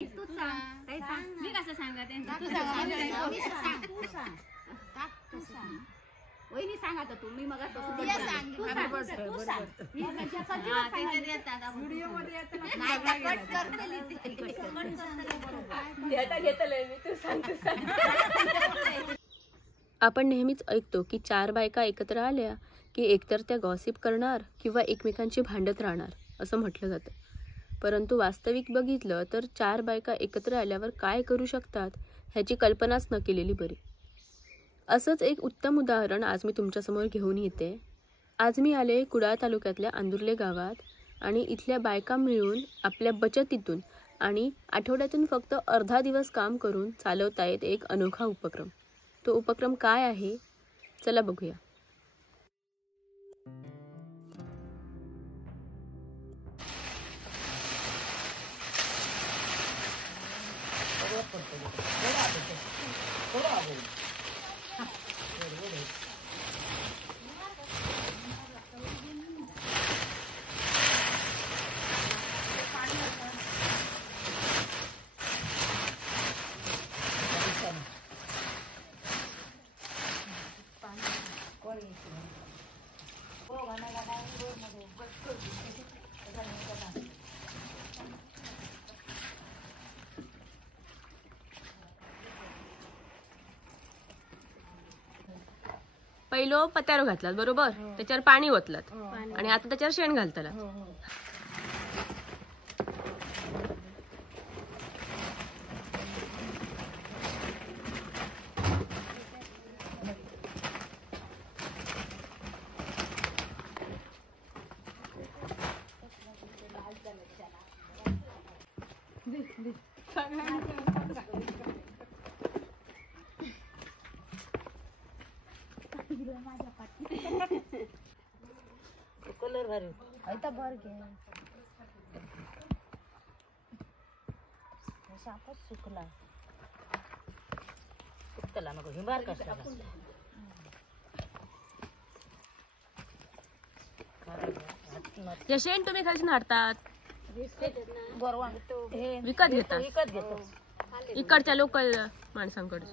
तूच सांग काय सांग मी कसं सांगते तू सांग वहिनी सांगा तर तुम्ही मग आपण नेहमीच ऐकतो की 4 बायका एकत्र आल्या की एकतर त्या गॉसिप करणार किंवा एकमेकांची भांडत राहणार असं म्हटलं जातं. परंतु वास्तविक बघितलं तर 4 बायका एकत्र आल्यावर काय करू शकतात ह्याची कल्पनाच न केलेली बरी. असंच एक उत्तम उदाहरण आज मी तुमच्यासमोर घेऊन येते. आज मी आले कुडाळ तालुक्यातल्या आंदुर्ले गावात आणि इथल्या बायका मिळून आपल्या बचतीतून आणि आठवड्यातून फक्त अर्धा दिवस काम करून चालवतायत एक अनोखा उपक्रम. तो उपक्रम काय आहे चला बघूया. पहिलो पत्यारो घातलात बरोबर, त्याच्यावर पाणी ओतलात आणि आता त्याच्यावर शेण घालतलात. कलर भारी आता भर घे सापच सुकला सुकला नको हिंबार कसा हे शेण तुम्ही खाली हाडतात विकत घेतात इकडच्या लोकल माणसांकडे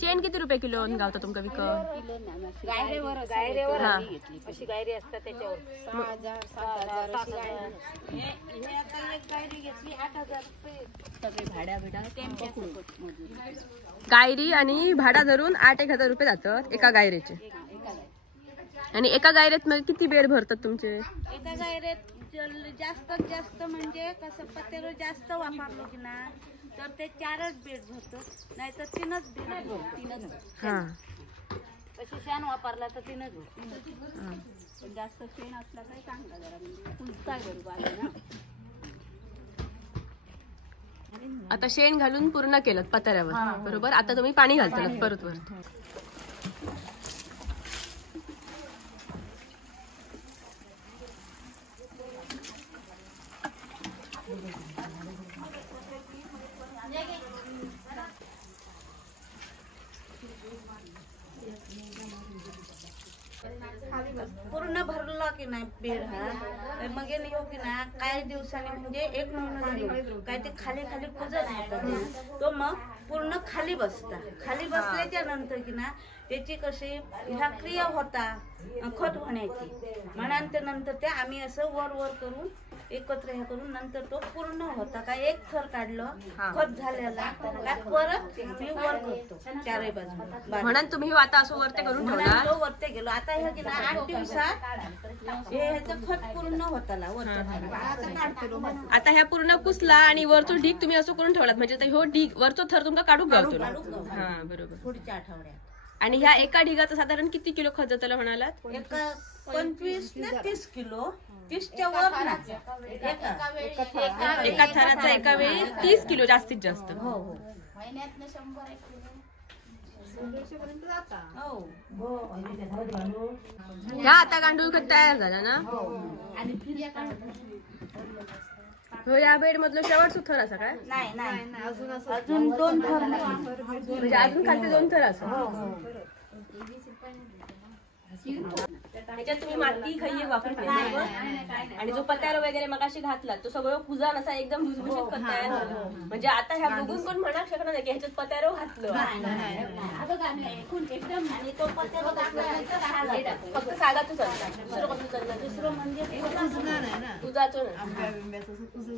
शेण किती रुपये किलो गावता तुमका विकत? अशी गायरी असतात त्याच्यावर 6,000 घेतली 8,000 रुपये सगळे भाड्या गायरी आणि भाडा धरून 8,000 रुपये जातात एका गायरीचे. आणि एका गायरेत मग किती बेड भरतात तुमचे? एका गायरेत जास्तीत जास्त म्हणजे कसं पत्तेरो जास्त वापरलो की ना तर ते 4च बेड भरतात, नाहीतर 3च बेड भरतात. हा तशी शेण वापरला तर 3च भरतात. पण जास्त शेण असला काही चांगला जरा म्हणजे कुलता बरोबर आहे ना. आता शेण घालून पूर्ण केलं पत्र्यावर बरोबर. आता तुम्ही पाणी घालताल परत वर. पूर्ण भरला की नाही बेड हा मग येऊ की ना काही दिवसांनी म्हणजे 1 महिना झालो काय ते खाली खाली कुजत होता तो मग पूर्ण खाली बसता. खाली बसल्याच्या नंतर की ना त्याची कशी ह्या क्रिया होता खत होण्याची म्हणांतर नंतर ते आम्ही असं वर वर करून एकत्र हे करून नंतर तो पूर्ण होता काय एक थर काढलं खत झालेला काय परत मी वर करतो 4 बाजू म्हणून तुम्ही आता असं वरते करून ठेवला. तो वरते गेलो आता हे की ना 8 दिवसात ह्याचं खत पूर्ण होताला वरचा. आता ह्या पूर्ण कुसला आणि वरचो ढीग तुम्ही असं करून ठेवलात म्हणजे हो ढीग वरचो थर तुमका काढूक गावतो. हा बरोबर. पुढच्या आठवड्यात आणि ह्या एका ढिगाचं साधारण किती किलो खत जातं म्हणालात? 25 ते 30 किलो 30च्या वर एका थराचा एका वेळी 30 किलो जास्तीत जास्त. हो हो महिन्यातनं 100 ह्या आता गांडूळ खत तयार झाला ना. आणि फिर्या हो या बेड मधलं शेवटचं थर असा काय? नाही नाही अजून 2 थर म्हणजे अजून खालचे 2 थर असं. ह्याच्यात तुम्ही माती खैये वापरत नाही आणि जो पत्यार वगैरे मगाशी घातला तो सगळं कुजान असा एकदम भुसभुशीत तयार झाला. म्हणजे आता ह्या बघून कोण म्हणा शकणार नाही की ह्याच्यात पत्यार घातलं. फक्त सागाचंच असतात, दुसरं कसं चाललं. दुसरं म्हणजे कुजाचो ना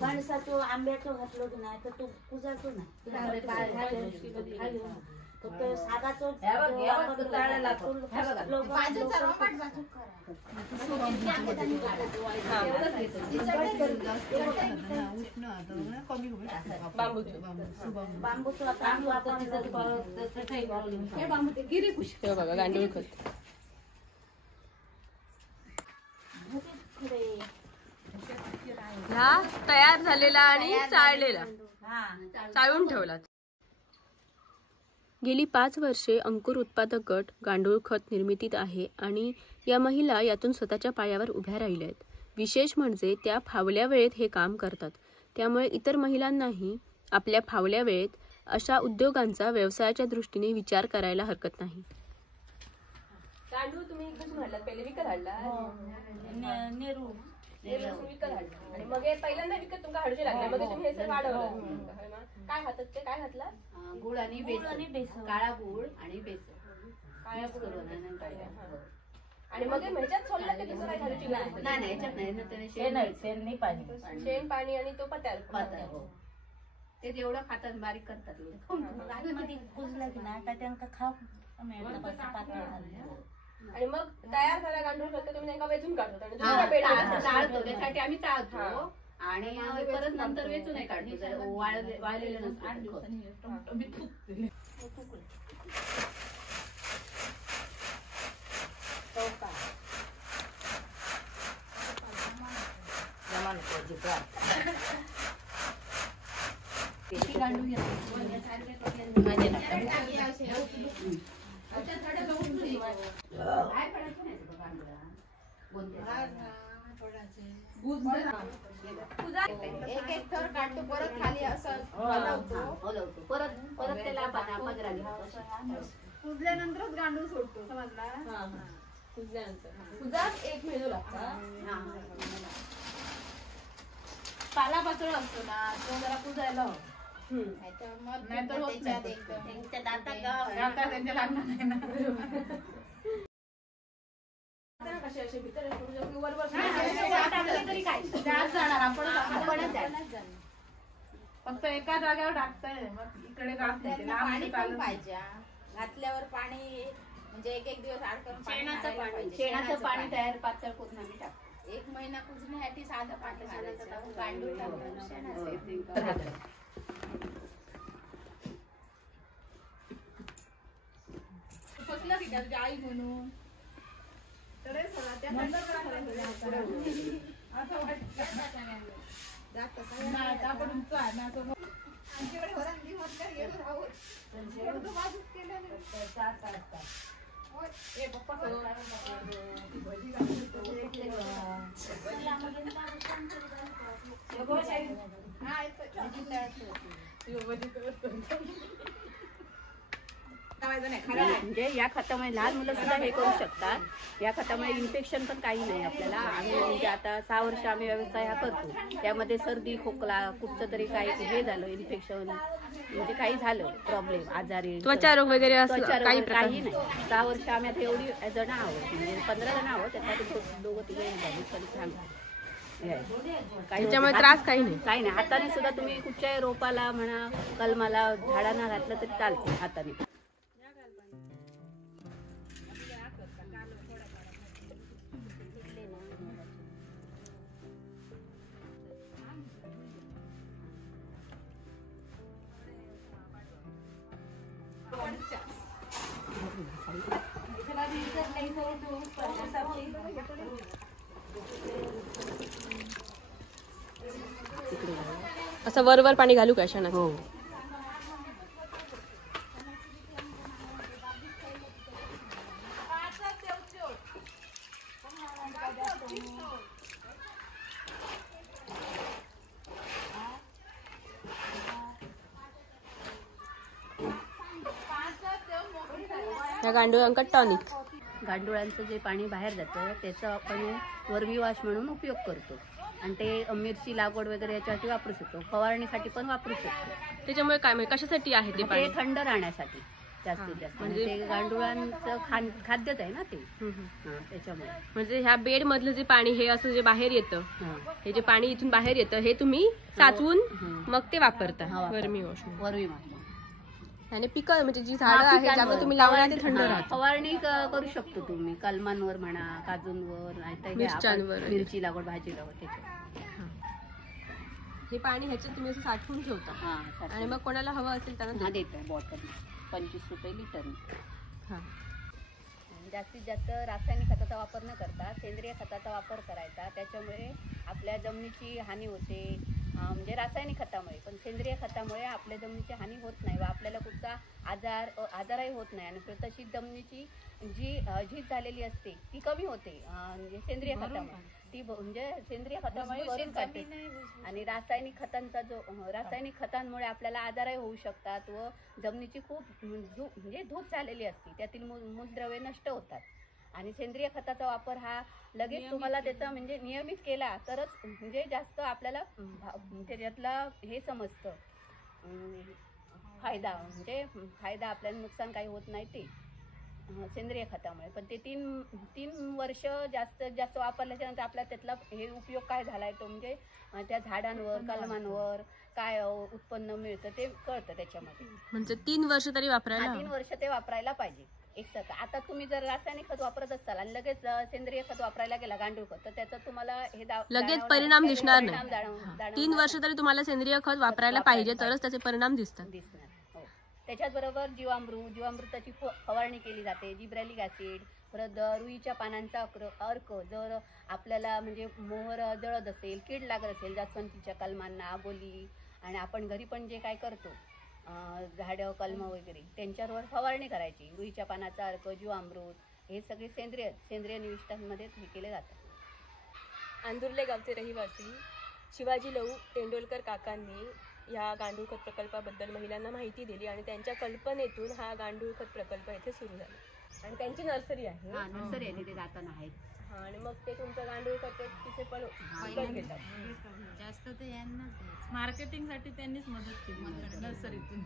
फणसाचो आंब्याचो घातलो की नाही तर तो कुजाचो नाही. फक्त सागाचो बांबूचो बघा गांडूळ खत. ह्या तयार झालेला आणि चाळलेला चाळून ठेवला. गेली 5 वर्षे अंकुर उत्पादक गट गांडूळ खत निर्मितीत आहे आणि या महिला यातून स्वतःच्या पायावर उभ्या राहिल्या आहेत. विशेष म्हणजे त्या फावल्या वेळेत हे काम करतात. त्यामुळे इतर महिलांनाही आपल्या फावल्या वेळेत अशा उद्योगांचा व्यवसायाच्या दृष्टीने विचार करायला हरकत नाही. गांडूळ तुम्ही कशी म्हणलात, पहिले विकत आणला? नेहरू विकत आणला आणि मग हे पहिल्यांदा विकत तुमका हडूचे लागले, मग तुम्ही हे सगळं वाढवलं. काय खातात ते? काय घातला? गुळ आणि बेसन, काळा गुळ आणि बेसन. आणि मग ह्याच्यात सोडलं की दुसरं काय घालूची गरज नाही, ह्याच्यात नाही. शेण पाणी शेण पाणी आणि तो पत्यार. ते तेवढं खातात, बारीक करतात. कुजला की नाही तर त्यांना खाऊ. आणि मग तयार झाला गांडूळ खत तुम्ही त्यांना वेचून काढतो आणि चाळतो. त्यासाठी आम्ही चाळतो आणि परत नंतर वेचून नाही काढतो. वाळलेलं नसतं. एक थर काढतो, परत खाली असं हलवतो, परत त्याला पदराने कुजल्यानंतरच गांडूळ सोडतो. समजला? कुजात 1 महिना लागतो. पाला पाचोळा असतो ना, तो जरा कुजायला नाहीतर दातात त्यांच्या लागणार नाही ना. फक्त एका जागेवर टाकताय, मग इकडे पाणी पण पाहिजे. घातल्यावर पाणी म्हणजे एक दिवस आड करून शेणाचं पाणी तयार पातळ करून आम्ही टाकतो. 1 महिना कुजण्यासाठी साधं पाणी घालायचं, गांडूळ टाकतो शेणाचं. फसलं की त्याची आई म्हणून म्हणजे या खतामुळे लहान मुलं सुद्धा हे करू शकतात. या खतामुळे इन्फेक्शन पण काही नाही आपल्याला. आम्ही म्हणजे आता 6 वर्ष आम्ही व्यवसाय हा करतो. त्यामध्ये सर्दी खोकला कुठचं तरी काही हे झालं इन्फेक्शन म्हणजे काही झालं प्रॉब्लेम आजारी त्वचा रोग वगैरे काही नाही. 6 वर्ष आम्ही आता एवढी जण आहोत, म्हणजे 15 जण आहोत. त्याच्यात 2-3 झाली पण सांगा त्याच्यामुळे त्रास काही नाही. हाताने सुद्धा तुम्ही कुठच्याही रोपाला म्हणा कलमाला झाडांना घातलं तरी चालते हाताने. असं वर पाणी घालू का शेणाचं? हो. या गांडूळांका टॉनिक गांडुळांचं जे पाणी बाहेर जातं त्याचा आपण वर्मी वॉश म्हणून उपयोग करतो आणि ते मिरची लागवड वगैरे याच्यासाठी वापरू शकतो, फवारणीसाठी पण वापरू शकतो. त्याच्यामुळे काय म्हणजे कशासाठी आहे ते पाणी? ते थंड राहण्यासाठी जास्तीत जास्त, म्हणजे ते गांडुळांचं खाद्यच आहे ना ते. त्याच्यामुळे म्हणजे ह्या बेड मधलं जे पाणी हे असं जे बाहेर येतं, हे जे पाणी इथून बाहेर येतं हे तुम्ही साचवून मग ते वापरता वर्मी वॉश. वर्मी वॉश आणि पिकं म्हणजे जी झाडं आहेत ज्यामध्ये तुम्ही लावणार ते थंड राहतं. फवारणी करू शकतो तुम्ही कलमांवर म्हणा, काजूंवर, नाहीतर मिरच्यांवर, मिरची लागवड, भाजी लागवड त्याच्यावर. हे पाणी ह्याच्यात तुम्ही असं साठवून ठेवता आणि मग कोणाला हवं असेल त्यांना देतो बॉटल 25 रुपये लिटर. हां. जास्तीत जास्त रासायनिक खताचा वापर न करता सेंद्रिय खताचा वापर करायचा. त्याच्यामुळे आपल्या जमिनीची हानी होते, म्हणजे रासायनिक खतामुळे. पण सेंद्रिय खतामुळे आपल्या जमिनीची हानी होत नाही व आपल्याला कुठचा आजारही होत नाही. आणि तशी जमिनीची जी झीज झालेली असते ती कमी होते म्हणजे सेंद्रिय खतामुळे. ती म्हणजे सेंद्रिय खतामुळे भरून काढते. आणि रासायनिक खतांमुळे आपल्याला आजारही होऊ शकतात व जमिनीची खूप म्हणजे धूप झालेली असते, त्यातील मूलद्रव्ये नष्ट होतात. आणि सेंद्रिय खताचा वापर हा लगेच तुम्हाला त्याचा म्हणजे नियमित केला तरच म्हणजे जास्त आपल्याला त्याच्यातला हे समजतं फायदा, म्हणजे फायदा आपल्याला नुकसान काही होत नाही ते सेंद्रिय खतामुळे. पण ते तीन वर्ष जास्त वापरल्याच्या नंतर आपल्याला त्यातला हे उपयोग काय झाला आहे तो म्हणजे त्या झाडांवर, कलमांवर काय उत्पन्न मिळतं ते कळतं त्याच्यामध्ये. म्हणजे 3 वर्ष तरी वापरायला 3 वर्ष ते वापरायला पाहिजे एकसारखं. आता तुम्ही जर रासायनिक खत वापरत असाल आणि लगेच सेंद्रिय खत वापरायला गेला गांडूळ खत, तर त्याचा तुम्हाला हे लगेच परिणाम दिसणार नाही. 3 वर्ष तरी तुम्हाला सेंद्रिय खत वापरायला पाहिजे तरच त्याचे परिणाम दिसणार. हो. त्याच्याच बरोबर जीवामृताची फवारणी केली जाते, जिब्रेलिक ऍसिड, परत रुईच्या पानांचा अर्क जर आपल्याला म्हणजे मोहर जळत असेल, कीड लागत असेल जास्वंदीच्या कलमांना, आबोली, आणि आपण घरी पण जे काय करतो झाडं, कलम वगैरे त्यांच्यावर फवारणी करायची. रुईच्या पानाचा अर्क, जीवामृत हे सगळे सेंद्रिय निविष्ठांमध्ये हे केले जातात. आंदुर्ले गावचे रहिवासी शिवाजी लहू तेंडोलकर काकांनी या गांडूळ खत प्रकल्पाबद्दल महिलांना माहिती दिली आणि त्यांच्या कल्पनेतून हा गांडूळ खत प्रकल्प येथे सुरू झाला. आणि त्यांची नर्सरी आहे. नर्सरी आहे तिथे जाताना आहेत. आणि मग ते तुमचं गांडूळ खत तिथे पण घेतात. जास्त ते यांनाच मार्केटिंगसाठी त्यांनीच मदत केली नर्सरीतून.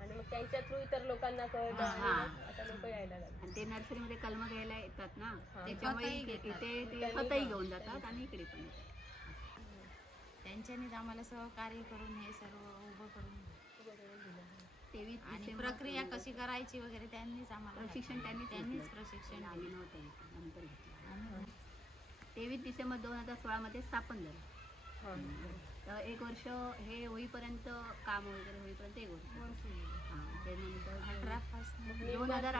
आणि मग त्यांच्या थ्रू इतर लोकांना कळतं आता लोक यायला लागले. आणि ते नर्सरीमध्ये कलम घ्यायला येतात ना, त्याच्यामुळे इथे ते खतही घेऊन जातात आणि इकडे पण येतात. त्यांच्यानीच आम्हाला सहकार्य करून हे सर्व उभं करून आणि प्रक्रिया कशी करायची वगैरे त्यांनीच आम्हाला प्रशिक्षण त्यांनीच प्रशिक्षण आम्ही नव्हतं नंतर 23 डिसेंबर 2016 मध्ये स्थापन झालं. तर 1 वर्ष हे होईपर्यंत काम वगैरे होईपर्यंत 1 वर्ष. त्यानंतर 2018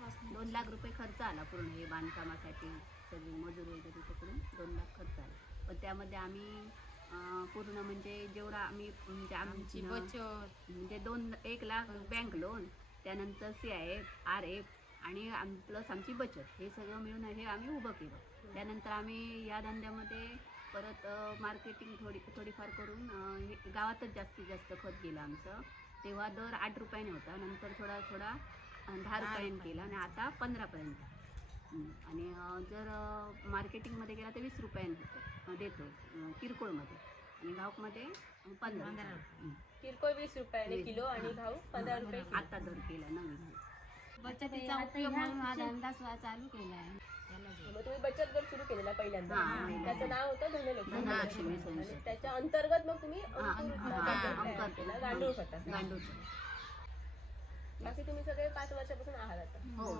पासून 2 लाख रुपये खर्च आला पूर्ण हे बांधकामासाठी. सगळे मजूर वगैरे पकडून 2 लाख खर्च आला. पण त्यामध्ये आम्ही पूर्ण म्हणजे जेवढा आम्ही म्हणजे आमची बचत म्हणजे 1 लाख बँक लोन, त्यानंतर CIF, RF आणि प्लस आमची बचत हे सगळं मिळून हे आम्ही उभं केलं. त्यानंतर आम्ही या धंद्यामध्ये परत मार्केटिंग थोडीफार करून गावातच जास्तीत जास्त खत गेलं आमचं. तेव्हा दर 8 रुपयाने होता, नंतर थोडा 10 रुपयाने केला आणि आता 15पर्यंत. आणि जर मार्केटिंगमध्ये गेला तर 20 रुपयाने देतो किरकोळमध्ये, आणि घाऊकमध्ये 15. किरकोळ 20 रुपयाने किलो आणि घाऊ 15 रुपये. आता दर केला नवीन. बचतीचा उपयोग म्हणून हा धंदा चालू केला आहे. मग तुम्ही बचत गट सुरू केलेला पहिल्यांदा, त्याचं नाव होतं धनलक्ष्मी. आणि त्याच्या अंतर्गत मग तुम्ही गांडूळ खताचा. बाकी तुम्ही सगळे 5 वर्षापासून आहात आता. हो.